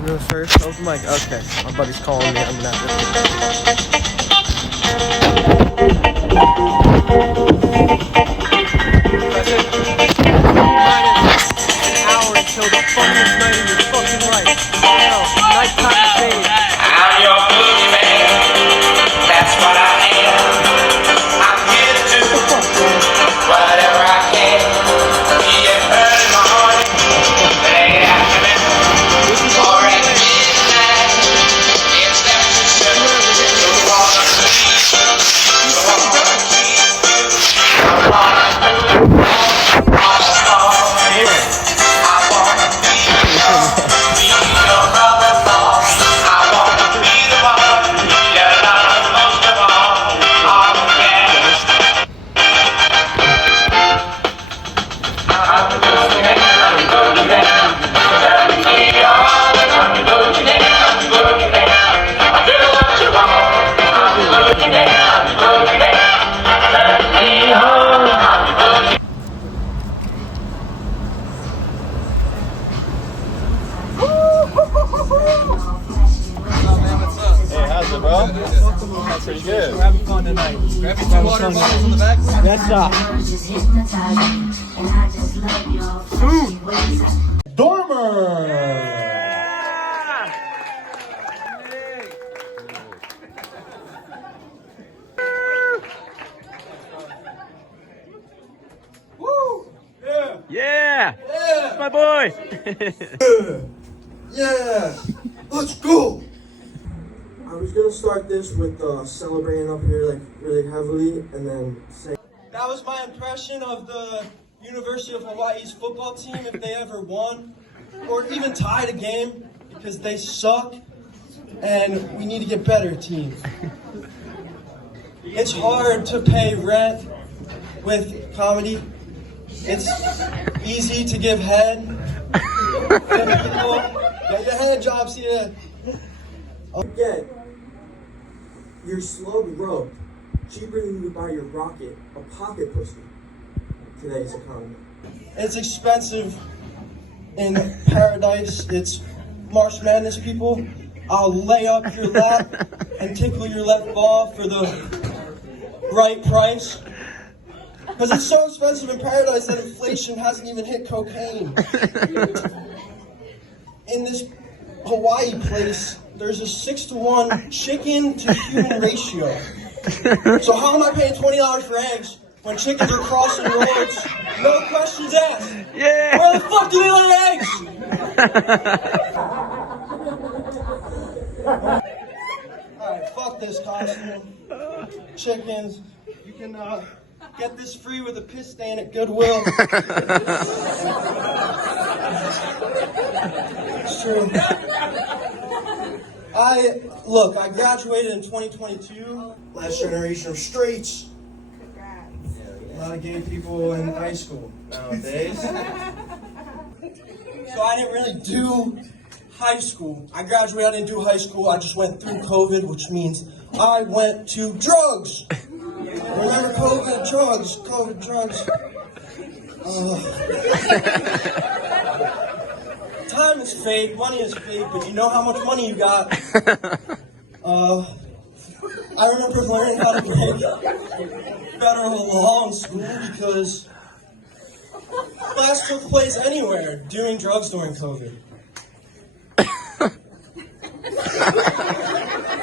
You know first? Open mic. Okay. My buddy's calling me. I'm gonna have an hour until the funniest night of your fucking life. No, nighttime is made. I'm your boogeyman. That's what I am. I'm here to do whatever I can. Be it early morning, late afternoon, or at midnight. It's necessary to wanna please you. So I wanna keep you. I wanna do it all for you. I wanna be your brother-in-law. I wanna be the one you love most of all. Oh yeah. I'm the boogeyman. I'm the boogeyman. Tell me all that I'm the boogeyman. I'm the boogeyman. I do what you want. I'm the boogeyman. I'm the boogeyman. Turn me on. I'm the boogeyman. Hey, how's it, bro? That's pretty good. We're having fun tonight. Grab me 2 water bottles on the back. That's Dormer! Woo! Yeah! That's my boy! Yeah! Let's go! I was gonna start this with celebrating up here like really heavily and then say That was my impression of the University of Hawaii's football team if they ever won or even tied a game because they suck and we need to get better teams. It's hard to pay rent with comedy. It's easy to give head. Get your hand jobs here. get your slow growth cheaper than you buy your rocket, a pocket pussy. Today's economy. It's expensive in paradise. It's March Madness, people. I'll lay up your lap and tickle your left ball for the right price. Because it's so expensive in paradise that inflation hasn't even hit cocaine. In this Hawaii place, there's a 6-to-1 chicken to human ratio. So how am I paying $20 for eggs when chickens are crossing roads? No questions asked. Yeah. Where the fuck do they lay eggs? Alright, fuck this costume. Chickens. You can get this free with a piss stain at Goodwill. It's true. I graduated in 2022. Last generation of straights. A lot of gay people in high school nowadays. So I didn't really do high school. I graduated, I didn't do high school. I just went through COVID, which means I went to drugs. Remember COVID, drugs. Time is fake, money is fake, but you know how much money you got. I remember learning how to make federal law in school because class took place anywhere doing drugs during COVID.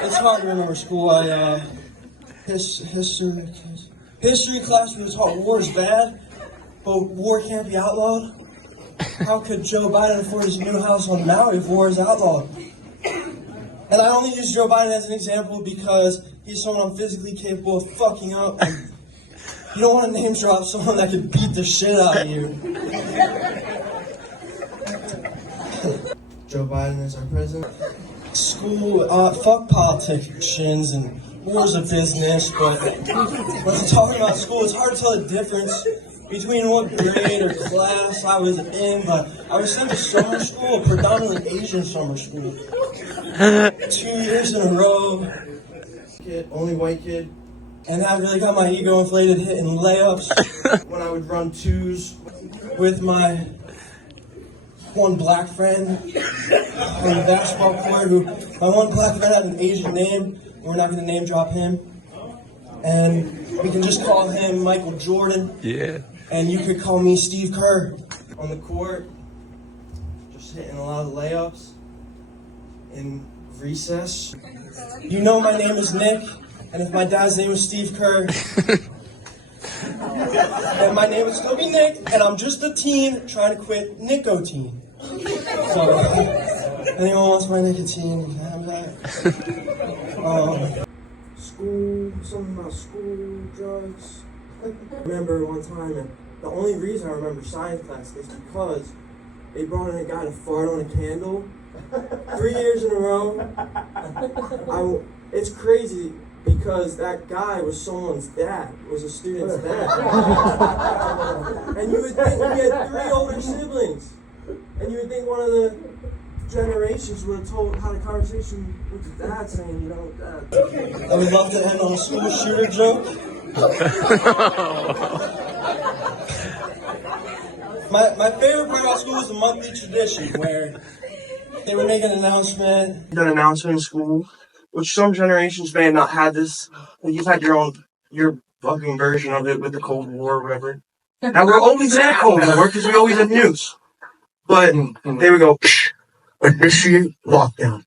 It's hard to remember school. History class was taught war is bad, but war can't be outlawed. How could Joe Biden afford his new house on Maui if war is outlawed? And I only use Joe Biden as an example because he's someone I'm physically capable of fucking up. And you don't want to name drop someone that could beat the shit out of you. Joe Biden is our president. School, fuck politicians and wars of business, but when I'm talking about school, it's hard to tell the difference between what grade or class I was in, but I was sent to summer school, a predominantly Asian summer school. 2 years in a row. Only white kid. And that really got my ego inflated hitting layups when I would run twos with my one black friend on the basketball court who, my one black friend had an Asian name. We're not going to name drop him. And we can just call him Michael Jordan. Yeah. And you could call me Steve Kerr. On the court, just hitting a lot of layups in recess. You know my name is Nick, and if my dad's name was Steve Kerr, then my name would still be Nick, and I'm just a teen trying to quit nicotine. So, anyone wants my nicotine, you can have that. School, something about school, drugs. I remember one time, and the only reason I remember science class is because they brought in a guy to fart on a candle 3 years in a row. It's crazy because that guy was someone's dad, was a student's dad. And you would think he had 3 older siblings. And you would think one of the generations would have had a conversation with the dad saying, you know, Dad. I would love to end on a school shooter joke. My favorite part about school was the monthly tradition where they would make an announcement. An announcement in school, which some generations may have not had this. You've had your fucking version of it with the Cold War or whatever. Now we're always at Cold War because we always had news. But they would go, initiate lockdown.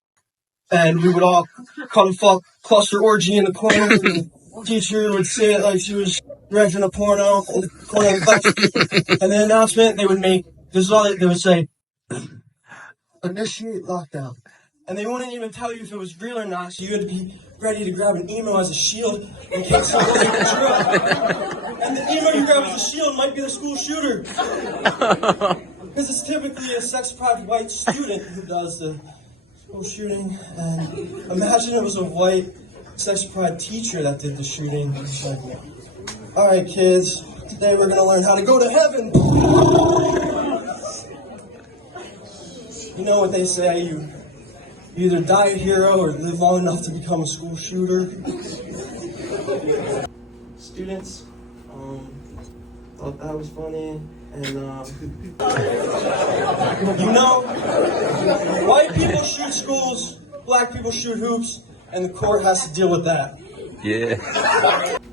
And we would all call a cluster orgy in the corner. The teacher would say it like she was directing a porno in the corner of the class. And the announcement they would make, this is all they would say, initiate lockdown. And they wouldn't even tell you if it was real or not, so you had to be ready to grab an emo as a shield in case someone took the drill. And the emo you grab as a shield might be the school shooter. Because it's typically a sex-deprived white student who does the school shooting. And imagine it was a white sex-deprived teacher that did the shooting. It's like, all right, kids, today we're going to learn how to go to heaven. You know what they say, you either die a hero or live long enough to become a school shooter. Students, thought that was funny. And, you know, white people shoot schools, black people shoot hoops, and the court has to deal with that. Yeah.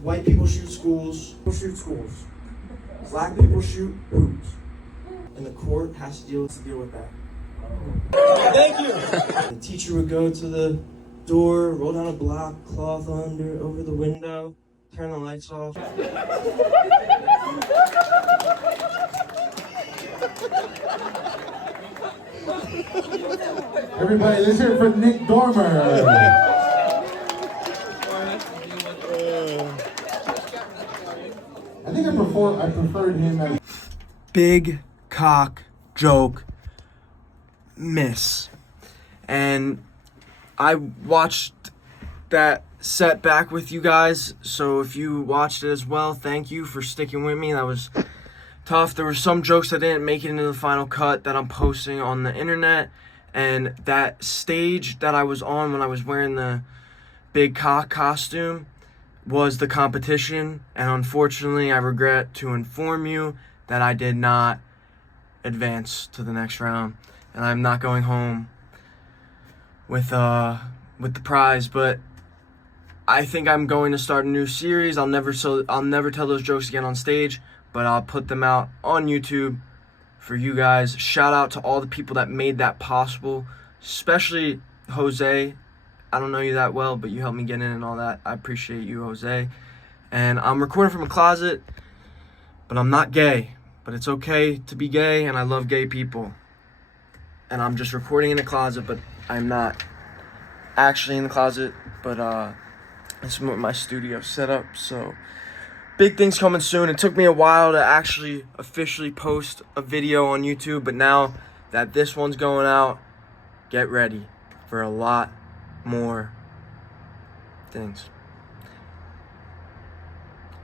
White people shoot schools, black people shoot hoops, and the court has to deal with that. Thank you. The teacher would go to the door, roll down a black cloth over the window, turn the lights off. Everybody, let's hear it for Nick Dormer. I think I preferred him as Big cock joke miss. And I watched that set back with you guys, so if you watched it as well, thank you for sticking with me. That was tough. There were some jokes that didn't make it into the final cut that I'm posting on the internet, and that stage that I was on when I was wearing the big cock costume was the competition, and unfortunately I regret to inform you that I did not advance to the next round, and I'm not going home with the prize. But I think I'm going to start a new series. I'll never tell those jokes again on stage, but I'll put them out on YouTube for you guys. Shout out to all the people that made that possible, especially Jose. I don't know you that well, but you helped me get in and all that. I appreciate you, Jose. And I'm recording from a closet, but I'm not gay. But it's okay to be gay, and I love gay people. And I'm just recording in a closet, but I'm not actually in the closet. But it's my studio setup, so big things coming soon. It took me a while to actually officially post a video on YouTube, but now that this one's going out, get ready for a lot more things.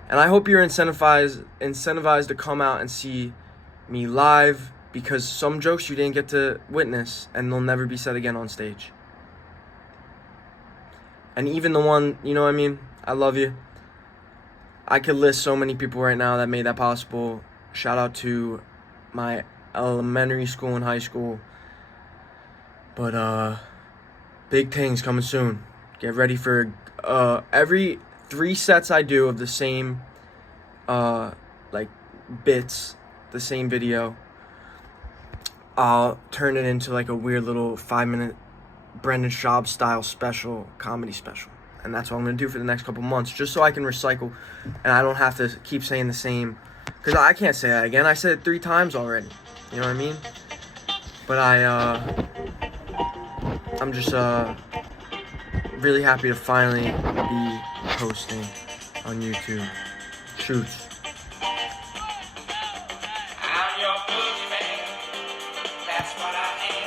And I hope you're incentivized to come out and see me live, because some jokes you didn't get to witness and they'll never be said again on stage. And even the one, you know what I mean? I love you. I could list so many people right now that made that possible. Shout out to my elementary school and high school. But big things coming soon. Get ready for every 3 sets I do of the same like bits, the same video. I'll turn it into like a weird little 5-minute Brendan Schaub style special, comedy special. And that's what I'm going to do for the next couple months, just so I can recycle and I don't have to keep saying the same. Because I can't say that again. I said it 3 times already. You know what I mean? But I'm just really happy to finally be posting on YouTube. Shoots. I'm your boogie man. That's what I am.